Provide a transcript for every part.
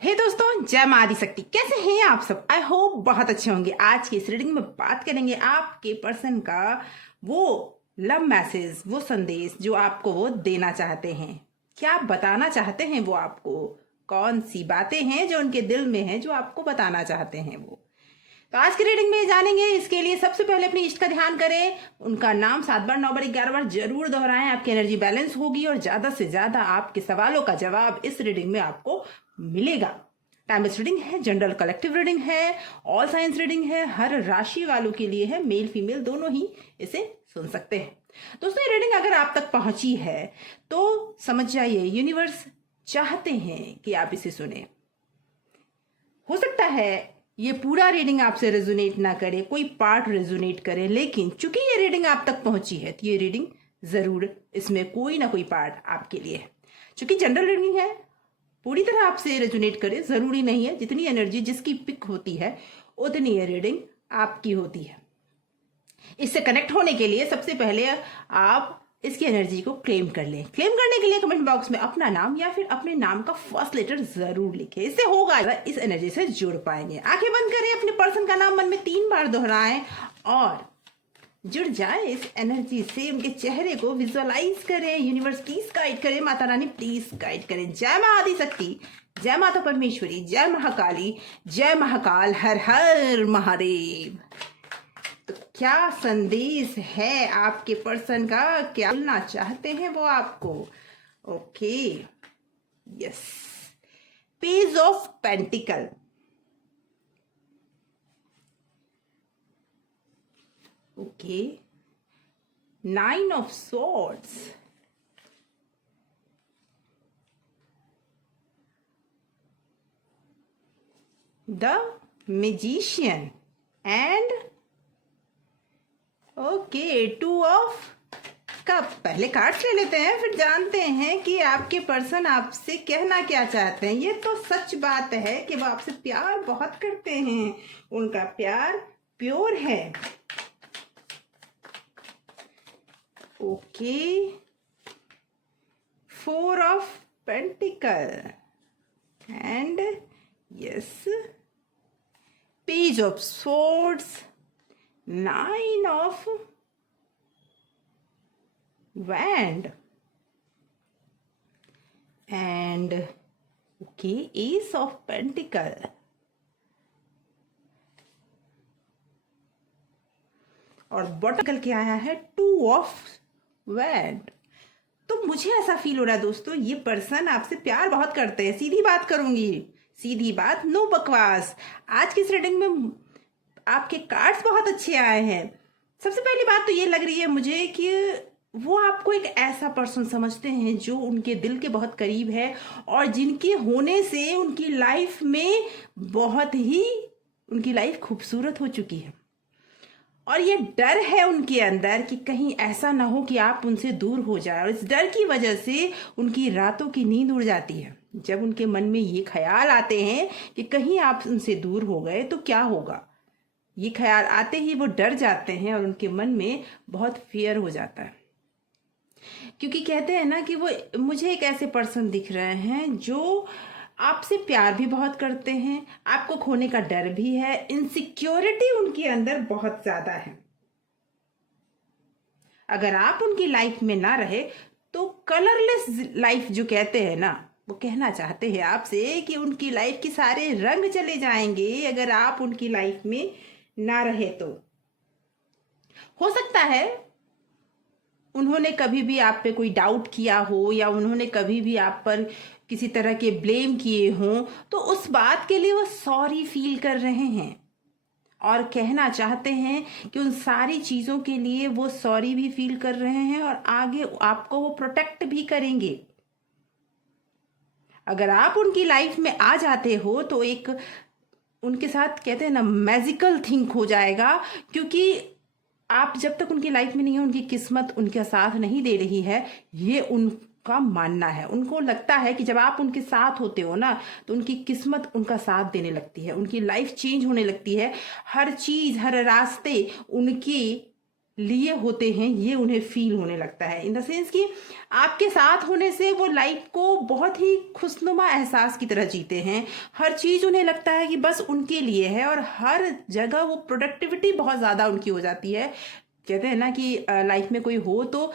हे दोस्तों, जय मां आदिशक्ति। कैसे हैं आप सब? आई होप बहुत अच्छे होंगे। आज की इस रीडिंग में बात करेंगे आपके पर्सन का वो लव मैसेज, वो संदेश जो आपको वो देना चाहते हैं। क्या बताना चाहते हैं वो आपको? कौन सी बातें हैं जो उनके दिल में हैं जो आपको बताना चाहते हैं वो? तो आज की रीडिंग में जानेंगे। इसके लिए सबसे पहले अपने इष्ट का ध्यान करें। उनका नाम 7 बार 9 बार 11 बार जरूर दोहराएं। आपकी एनर्जी बैलेंस होगी और ज्यादा से ज्यादा आपके सवालों का जवाब इस रीडिंग में आपको मिलेगा। टाइमलेस रीडिंग है, जनरल कलेक्टिव रीडिंग है, ऑल साइंस रीडिंग है, हर राशि वालों के लिए है। मेल फीमेल दोनों ही इसे सुन सकते हैं। दोस्तों, ये रीडिंग अगर आप तक पहुंची है तो समझ जाइए यूनिवर्स चाहते हैं कि आप इसे सुने। हो सकता है ये पूरा रीडिंग आपसे रेजोनेट ना करे, कोई पार्ट रेजोनेट करे, लेकिन चूंकि ये रीडिंग आप तक पहुंची है तो ये रीडिंग जरूर इसमें कोई ना कोई पार्ट आपके लिए है। चूंकि जनरल रीडिंग है, पूरी तरह आपसे रेजोनेट करे जरूरी नहीं है। जितनी एनर्जी जिसकी पिक होती है उतनी ये रीडिंग आपकी होती है। इससे कनेक्ट होने के लिए सबसे पहले आप इसकी एनर्जी को क्लेम कर लें। क्लेम करने के लिए कमेंट बॉक्स में अपना नाम या फिर अपने नाम का फर्स्ट लेटर जरूर लिखें। इससे होगा इस एनर्जी से जुड़ पाएंगे। आंखें बंद करें, अपने पर्सन का नाम मन में 3 बार दोहराएं और जुड़ जाए इस एनर्जी से। उनके चेहरे को विजुअलाइज करें। यूनिवर्स प्लीज गाइड करें, माता रानी प्लीज गाइड करें। जय मां आदिशक्ति, जय माता परमेश्वरी, जय महाकाली, जय महाकाल, हर हर महादेव। तो क्या संदेश है आपके पर्सन का? क्या बोलना चाहते हैं वो आपको? Okay, yes. Page of pentacle, okay. 9 of swords, the magician and okay 2 of cup. पहले कार्ड्स ले लेते हैं, फिर जानते हैं कि आपके पर्सन आपसे कहना क्या चाहते हैं। ये तो सच बात है कि वो आपसे प्यार बहुत करते हैं। उनका प्यार प्योर है। Okay, 4 of pentacle and yes, page of swords, 9 of wand and okay, ace of pentacle और बॉटल के आया है 2 ऑफ वैंड। तो मुझे ऐसा फील हो रहा है दोस्तों, ये पर्सन आपसे प्यार बहुत करते हैं। सीधी बात करूंगी, सीधी बात, नो बकवास। आज की इस रीडिंग में आपके कार्ड्स बहुत अच्छे आए हैं। सबसे पहली बात तो ये लग रही है मुझे कि वो आपको एक ऐसा पर्सन समझते हैं जो उनके दिल के बहुत करीब है और जिनके होने से उनकी लाइफ में बहुत ही उनकी लाइफ खूबसूरत हो चुकी है। और ये डर है उनके अंदर कि कहीं ऐसा ना हो कि आप उनसे दूर हो जाए, और इस डर की वजह से उनकी रातों की नींद उड़ जाती है। जब उनके मन में ये ख्याल आते हैं कि कहीं आप उनसे दूर हो गए तो क्या होगा, ये ख्याल आते ही वो डर जाते हैं और उनके मन में बहुत फियर हो जाता है। क्योंकि कहते हैं ना कि वो मुझे एक ऐसे पर्सन दिख रहे हैं जो आपसे प्यार भी बहुत करते हैं, आपको खोने का डर भी है, इनसिक्योरिटी उनके अंदर बहुत ज्यादा है। अगर आप उनकी लाइफ में ना रहे तो कलरलेस लाइफ जो कहते हैं ना, वो कहना चाहते हैं आपसे कि उनकी लाइफ के सारे रंग चले जाएंगे अगर आप उनकी लाइफ में ना रहे तो। हो सकता है उन्होंने कभी भी आप पे कोई डाउट किया हो या उन्होंने कभी भी आप पर किसी तरह के ब्लेम किए हों, तो उस बात के लिए वो सॉरी फील कर रहे हैं और कहना चाहते हैं कि उन सारी चीजों के लिए वो सॉरी भी फील कर रहे हैं और आगे आपको वो प्रोटेक्ट भी करेंगे। अगर आप उनकी लाइफ में आ जाते हो तो एक उनके साथ कहते हैं ना मैजिकल थिंग हो जाएगा, क्योंकि आप जब तक उनकी लाइफ में नहीं है उनकी किस्मत उनका साथ नहीं दे रही है, ये उनका मानना है। उनको लगता है कि जब आप उनके साथ होते हो ना तो उनकी किस्मत उनका साथ देने लगती है, उनकी लाइफ चेंज होने लगती है, हर चीज हर रास्ते उनकी लिए होते हैं, ये उन्हें फील होने लगता है। इन द सेंस कि आपके साथ होने से वो लाइफ को बहुत ही खुशनुमा एहसास की तरह जीते हैं। हर चीज़ उन्हें लगता है कि बस उनके लिए है, और हर जगह वो प्रोडक्टिविटी बहुत ज़्यादा उनकी हो जाती है। कहते हैं ना कि लाइफ में कोई हो तो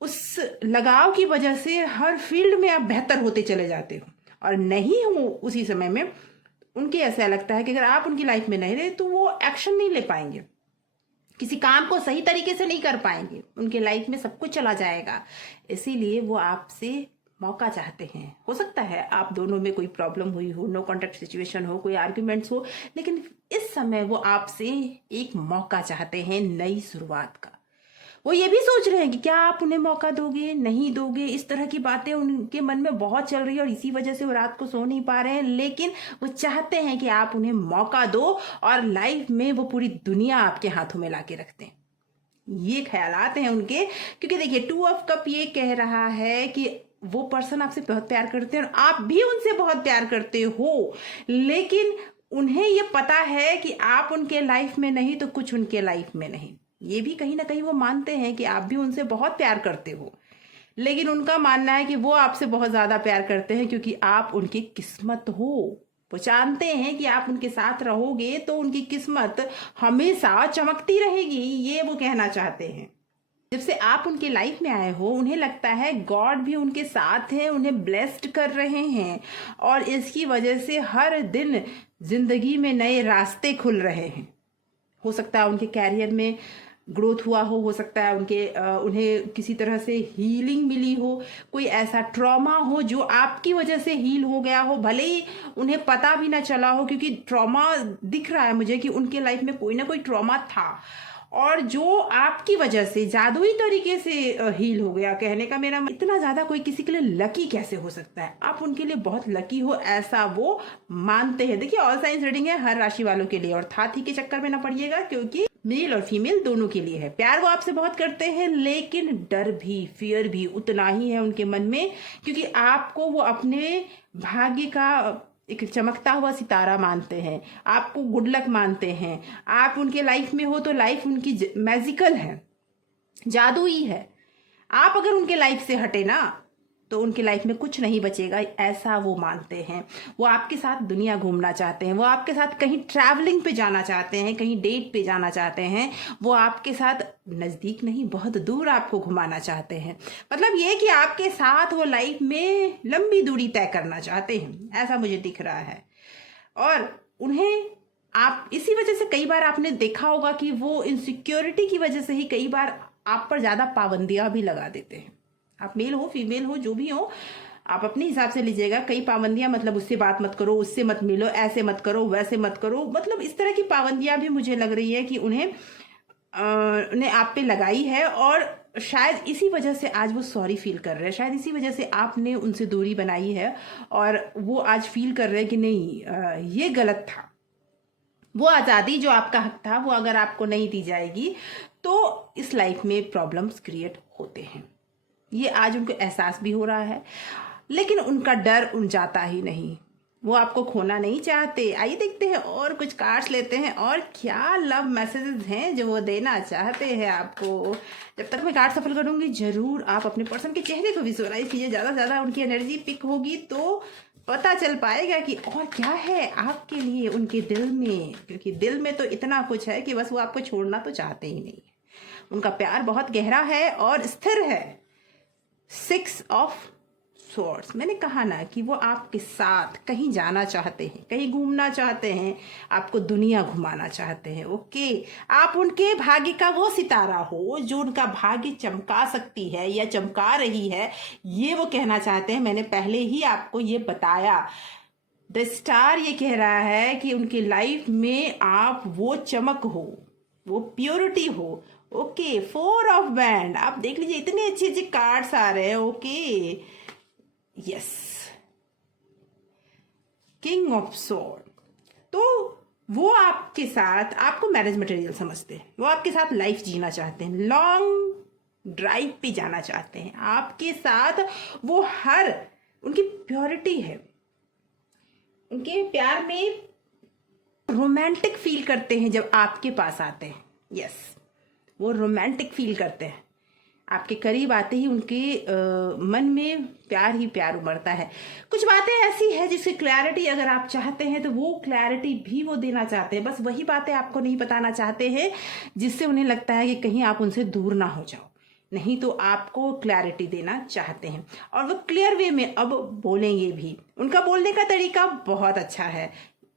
उस लगाव की वजह से हर फील्ड में आप बेहतर होते चले जाते हो, और नहीं हो उसी समय में उनके ऐसा लगता है कि अगर आप उनकी लाइफ में नहीं रहे तो वो एक्शन नहीं ले पाएंगे, किसी काम को सही तरीके से नहीं कर पाएंगे, उनके लाइफ में सब कुछ चला जाएगा। इसीलिए वो आपसे मौका चाहते हैं। हो सकता है आप दोनों में कोई प्रॉब्लम हुई हो, नो कॉन्टेक्ट सिचुएशन हो, कोई आर्ग्यूमेंट्स हो, लेकिन इस समय वो आपसे एक मौका चाहते हैं नई शुरुआत का। वो ये भी सोच रहे हैं कि क्या आप उन्हें मौका दोगे, नहीं दोगे, इस तरह की बातें उनके मन में बहुत चल रही है, और इसी वजह से वो रात को सो नहीं पा रहे हैं। लेकिन वो चाहते हैं कि आप उन्हें मौका दो और लाइफ में वो पूरी दुनिया आपके हाथों में लाके रख दें। ये ख्यालात हैं उनके, क्योंकि देखिए 2 ऑफ कप ये कह रहा है कि वो पर्सन आपसे बहुत प्यार करते हैं और आप भी उनसे बहुत प्यार करते हो, लेकिन उन्हें ये पता है कि आप उनके लाइफ में नहीं तो कुछ उनके लाइफ में नहीं। ये भी कहीं ना कहीं वो मानते हैं कि आप भी उनसे बहुत प्यार करते हो, लेकिन उनका मानना है कि वो आपसे बहुत ज़्यादा प्यार करते हैं क्योंकि आप उनकी किस्मत हो। वो जानते हैं कि आप उनके साथ रहोगे तो उनकी किस्मत हमेशा चमकती रहेगी, ये वो कहना चाहते हैं। जब से आप उनके लाइफ में आए हो उन्हें लगता है गॉड भी उनके साथ है, उन्हें ब्लेस्ड कर रहे हैं, और इसकी वजह से हर दिन जिंदगी में नए रास्ते खुल रहे हैं। हो सकता है उनके कैरियर में ग्रोथ हुआ हो सकता है उन्हें किसी तरह से हीलिंग मिली हो, कोई ऐसा ट्रॉमा हो जो आपकी वजह से हील हो गया हो, भले ही उन्हें पता भी ना चला हो, क्योंकि ट्रॉमा दिख रहा है मुझे कि उनके लाइफ में कोई ना कोई ट्रॉमा था, और जो आपकी वजह से जादुई तरीके से हील हो गया। कहने का मेरा इतना ज्यादा कोई किसी के लिए लकी कैसे हो सकता है, आप उनके लिए बहुत लकी हो ऐसा वो मानते हैं। देखिए ऑल साइंस रीडिंग है हर राशि वालों के लिए, और थाथी के चक्कर में ना पड़िएगा, क्योंकि मेल और फीमेल दोनों के लिए है। प्यार वो आपसे बहुत करते हैं, लेकिन डर भी, फियर भी उतना ही है उनके मन में, क्योंकि आपको वो अपने भाग्य का एक चमकता हुआ सितारा मानते हैं, आपको गुड लक मानते हैं। आप उनके लाइफ में हो तो लाइफ उनकी मैजिकल है, जादुई है। आप अगर उनके लाइफ से हटे ना तो उनकी लाइफ में कुछ नहीं बचेगा, ऐसा वो मानते हैं। वो आपके साथ दुनिया घूमना चाहते हैं, वो आपके साथ कहीं ट्रैवलिंग पे जाना चाहते हैं, कहीं डेट पे जाना चाहते हैं। वो आपके साथ नज़दीक नहीं बहुत दूर आपको घुमाना चाहते हैं। मतलब ये कि आपके साथ वो लाइफ में लंबी दूरी तय करना चाहते हैं, ऐसा मुझे दिख रहा है। और उन्हें आप इसी वजह से कई बार आपने देखा होगा कि वो इनसिक्योरिटी की वजह से ही कई बार आप पर ज़्यादा पाबंदियां भी लगा देते हैं। आप मेल हो फीमेल हो जो भी हो, आप अपने हिसाब से लीजिएगा। कई पाबंदियां, मतलब उससे बात मत करो, उससे मत मिलो, ऐसे मत करो, वैसे मत करो, मतलब इस तरह की पाबंदियां भी मुझे लग रही है कि उन्हें आप पे लगाई है, और शायद इसी वजह से आज वो सॉरी फील कर रहे हैं, शायद इसी वजह से आपने उनसे दूरी बनाई है, और वो आज फील कर रहे हैं कि नहीं ये गलत था। वो आज़ादी जो आपका हक था वो अगर आपको नहीं दी जाएगी तो इस लाइफ में प्रॉब्लम्स क्रिएट होते हैं। ये आज उनको एहसास भी हो रहा है, लेकिन उनका डर उन जाता ही नहीं। वो आपको खोना नहीं चाहते। आइए देखते हैं और कुछ कार्ड्स लेते हैं, और क्या लव मैसेजेस हैं जो वो देना चाहते हैं आपको। जब तक मैं कार्ड सफल करूंगी जरूर आप अपने पर्सन के चेहरे को विजुअलाइज कीजिए, ज़्यादा से ज़्यादा उनकी एनर्जी पिक होगी तो पता चल पाएगा कि और क्या है आपके लिए उनके दिल में, क्योंकि दिल में तो इतना कुछ है कि बस वो आपको छोड़ना तो चाहते ही नहीं। उनका प्यार बहुत गहरा है और स्थिर है। 6 ऑफ स्वॉर्ड्स, मैंने कहा ना कि वो आपके साथ कहीं जाना चाहते हैं, कहीं घूमना चाहते हैं, आपको दुनिया घुमाना चाहते हैं। ओके, आप उनके भाग्य का वो सितारा हो जो उनका भाग्य चमका सकती है या चमका रही है, ये वो कहना चाहते हैं। मैंने पहले ही आपको ये बताया, द स्टार ये कह रहा है कि उनकी लाइफ में आप वो चमक हो, वो प्योरिटी हो। ओके, 4 ऑफ बैंड, आप देख लीजिए इतने अच्छे अच्छे कार्ड्स आ रहे हैं। Okay, yes, king of sword, तो वो आपके साथ, आपको मैरिज मटेरियल समझते हैं, वो आपके साथ लाइफ जीना चाहते हैं, लॉन्ग ड्राइव पे जाना चाहते हैं आपके साथ। वो हर उनकी प्योरिटी है, उनके प्यार में रोमांटिक फील करते हैं जब आपके पास आते हैं। यस, वो रोमांटिक फील करते हैं। आपके करीब आते ही उनके मन में प्यार ही प्यार उमड़ता है। कुछ बातें ऐसी है जिसकी क्लैरिटी अगर आप चाहते हैं तो वो क्लैरिटी भी वो देना चाहते हैं, बस वही बातें आपको नहीं बताना चाहते हैं जिससे उन्हें लगता है कि कहीं आप उनसे दूर ना हो जाओ। नहीं तो आपको क्लैरिटी देना चाहते हैं और वो क्लियर वे में अब बोलेंगे भी। उनका बोलने का तरीका बहुत अच्छा है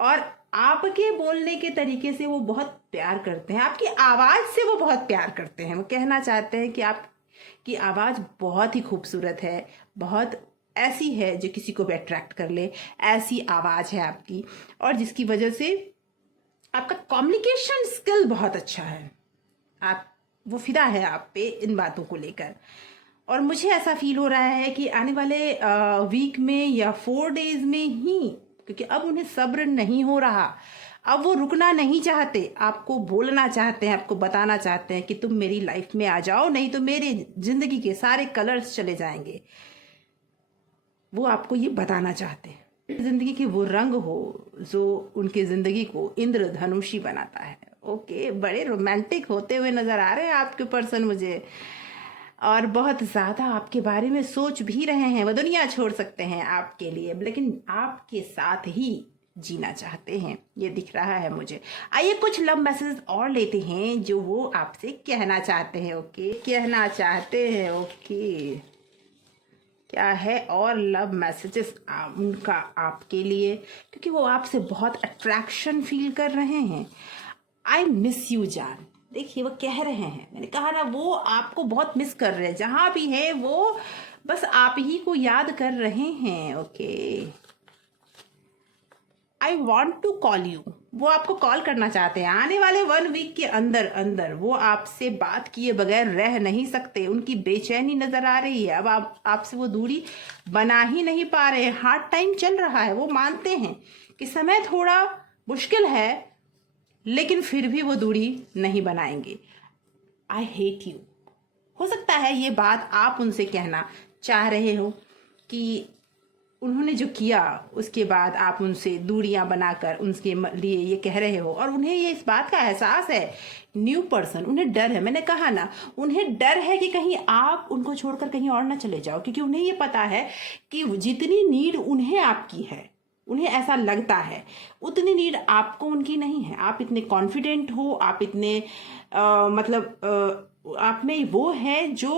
और आपके बोलने के तरीके से वो बहुत प्यार करते हैं, आपकी आवाज़ से वो बहुत प्यार करते हैं। वो कहना चाहते हैं कि आपकी आवाज़ बहुत ही खूबसूरत है, बहुत ऐसी है जो किसी को भी अट्रैक्ट कर ले, ऐसी आवाज़ है आपकी, और जिसकी वजह से आपका कम्युनिकेशन स्किल बहुत अच्छा है। आप वो फिदा है आप पे इन बातों को लेकर। और मुझे ऐसा फील हो रहा है कि आने वाले वीक में या 4 डेज में ही, क्योंकि अब उन्हें सब्र नहीं हो रहा, अब वो रुकना नहीं चाहते, आपको बोलना चाहते हैं, आपको बताना चाहते हैं कि तुम मेरी लाइफ में आ जाओ, नहीं तो मेरे जिंदगी के सारे कलर्स चले जाएंगे। वो आपको ये बताना चाहते हैं, जिंदगी के वो रंग हो जो उनकी जिंदगी को इंद्रधनुषी बनाता है। ओके, बड़े रोमांटिक होते हुए नजर आ रहे हैं आपके पर्सन मुझे, और बहुत ज़्यादा आपके बारे में सोच भी रहे हैं। वो दुनिया छोड़ सकते हैं आपके लिए, लेकिन आपके साथ ही जीना चाहते हैं, ये दिख रहा है मुझे। आइए कुछ लव मैसेज और लेते हैं जो वो आपसे कहना चाहते हैं। ओके, कहना चाहते हैं। ओके, क्या है और लव मैसेजेस उनका आपके लिए, क्योंकि वो आपसे बहुत अट्रैक्शन फील कर रहे हैं। आई मिस यू जान, देखिए वो कह रहे हैं, मैंने कहा ना, वो आपको बहुत मिस कर रहे हैं, जहां भी है वो बस आप ही को याद कर रहे हैं। Okay, I want to call you, वो आपको कॉल करना चाहते हैं। आने वाले 1 वीक के अंदर अंदर वो आपसे बात किए बगैर रह नहीं सकते, उनकी बेचैनी नजर आ रही है। अब आपसे वो दूरी बना ही नहीं पा रहे हैं, हार्ड टाइम चल रहा है। वो मानते हैं कि समय थोड़ा मुश्किल है, लेकिन फिर भी वो दूरी नहीं बनाएंगे। आई हेट यू, हो सकता है ये बात आप उनसे कहना चाह रहे हो कि उन्होंने जो किया उसके बाद आप उनसे दूरियां बनाकर उनके लिए ये कह रहे हो, और उन्हें ये इस बात का एहसास है। न्यू पर्सन, उन्हें डर है, मैंने कहा ना, उन्हें डर है कि कहीं आप उनको छोड़कर कहीं और ना चले जाओ, क्योंकि उन्हें ये पता है कि जितनी नीड उन्हें आपकी है, उन्हें ऐसा लगता है, उतनी नीड आपको उनकी नहीं है। आप इतने कॉन्फिडेंट हो, आप इतने आप में वो है जो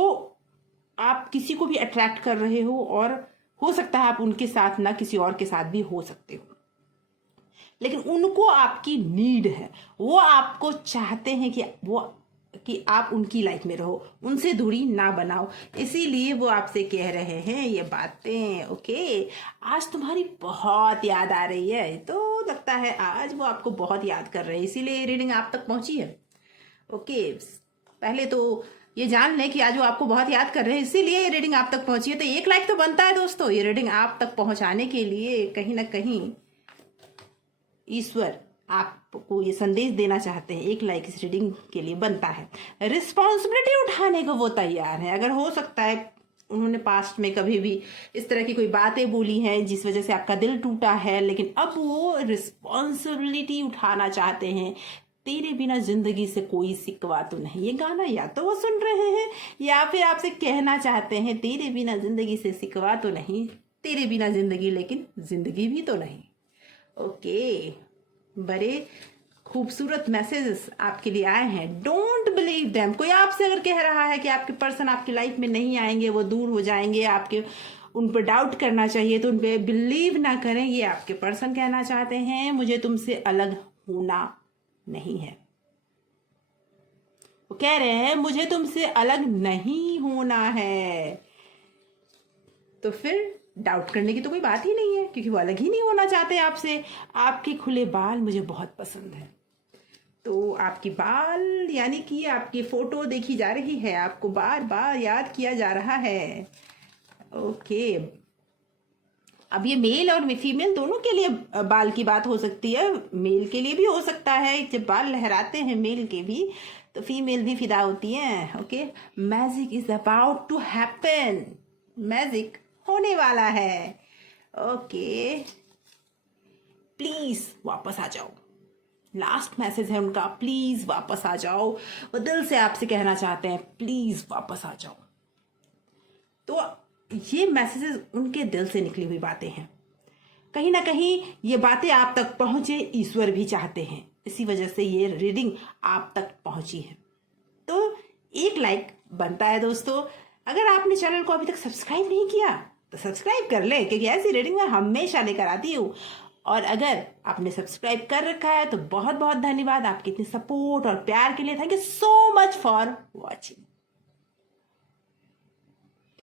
आप किसी को भी अट्रैक्ट कर रहे हो, और हो सकता है आप उनके साथ ना किसी और के साथ भी हो सकते हो, लेकिन उनको आपकी नीड है। वो आपको चाहते हैं कि आप उनकी लाइफ में रहो, उनसे दूरी ना बनाओ, इसीलिए वो आपसे कह रहे हैं ये बातें। ओके, आज तुम्हारी बहुत याद आ रही है, तो लगता है आज वो आपको बहुत याद कर रहे हैं, इसीलिए ये रीडिंग आप तक पहुंची है। ओके, पहले तो ये जान लें कि आज वो आपको बहुत याद कर रहे हैं, इसीलिए ये रीडिंग आप तक पहुंची है। तो 1 लाइक तो बनता है दोस्तों, ये रीडिंग आप तक पहुंचाने के लिए कहीं ना कहीं ईश्वर आपको ये संदेश देना चाहते हैं। 1 लाइक इस रीडिंग के लिए बनता है। रिस्पॉन्सिबिलिटी उठाने को वो तैयार है। अगर हो सकता है उन्होंने पास्ट में कभी भी इस तरह की कोई बातें बोली हैं जिस वजह से आपका दिल टूटा है, लेकिन अब वो रिस्पॉन्सिबिलिटी उठाना चाहते हैं। तेरे बिना जिंदगी से कोई सिकवा तो नहीं, ये गाना या तो वो सुन रहे हैं या फिर आपसे कहना चाहते हैं तेरे बिना जिंदगी से सिकवा तो नहीं, तेरे बिना जिंदगी लेकिन जिंदगी भी तो नहीं। ओके, बड़े खूबसूरत मैसेजेस आपके लिए आए हैं। Don't believe them. कोई आपसे अगर कह रहा है कि आपके पर्सन आपकी लाइफ में नहीं आएंगे, वो दूर हो जाएंगे, आपके उन पर डाउट करना चाहिए, तो उन पर बिलीव ना करें। ये आपके पर्सन कहना चाहते हैं मुझे तुमसे अलग होना नहीं है। वो कह रहे हैं मुझे तुमसे अलग नहीं होना है, तो फिर डाउट करने की तो कोई बात ही नहीं है, क्योंकि वो अलग ही नहीं होना चाहते आपसे। आपके खुले बाल मुझे बहुत पसंद है, तो आपकी बाल यानी कि आपकी फोटो देखी जा रही है, आपको बार बार याद किया जा रहा है। ओके, अब ये मेल और फीमेल दोनों के लिए बाल की बात हो सकती है। मेल के लिए भी हो सकता है, जब बाल लहराते हैं मेल के भी तो फीमेल भी फिदा होती है। Okay, magic is about to happen, magic होने वाला है। ओके, प्लीज वापस आ जाओ, लास्ट मैसेज है उनका, प्लीज वापस आ जाओ। वो दिल से आपसे कहना चाहते हैं प्लीज वापस आ जाओ। तो ये मैसेजेस उनके दिल से निकली हुई बातें हैं। कहीं ना कहीं ये बातें आप तक पहुंचे, ईश्वर भी चाहते हैं, इसी वजह से ये रीडिंग आप तक पहुंची है। तो एक लाइक बनता है दोस्तों। अगर आपने चैनल को अभी तक सब्सक्राइब नहीं किया तो सब्सक्राइब कर लें, क्योंकि ऐसी रीडिंग मैं हमेशा लेकर आती हूँ। और अगर आपने सब्सक्राइब कर रखा है तो बहुत बहुत धन्यवाद आपके इतने सपोर्ट और प्यार के लिए। Thank you so much for watching.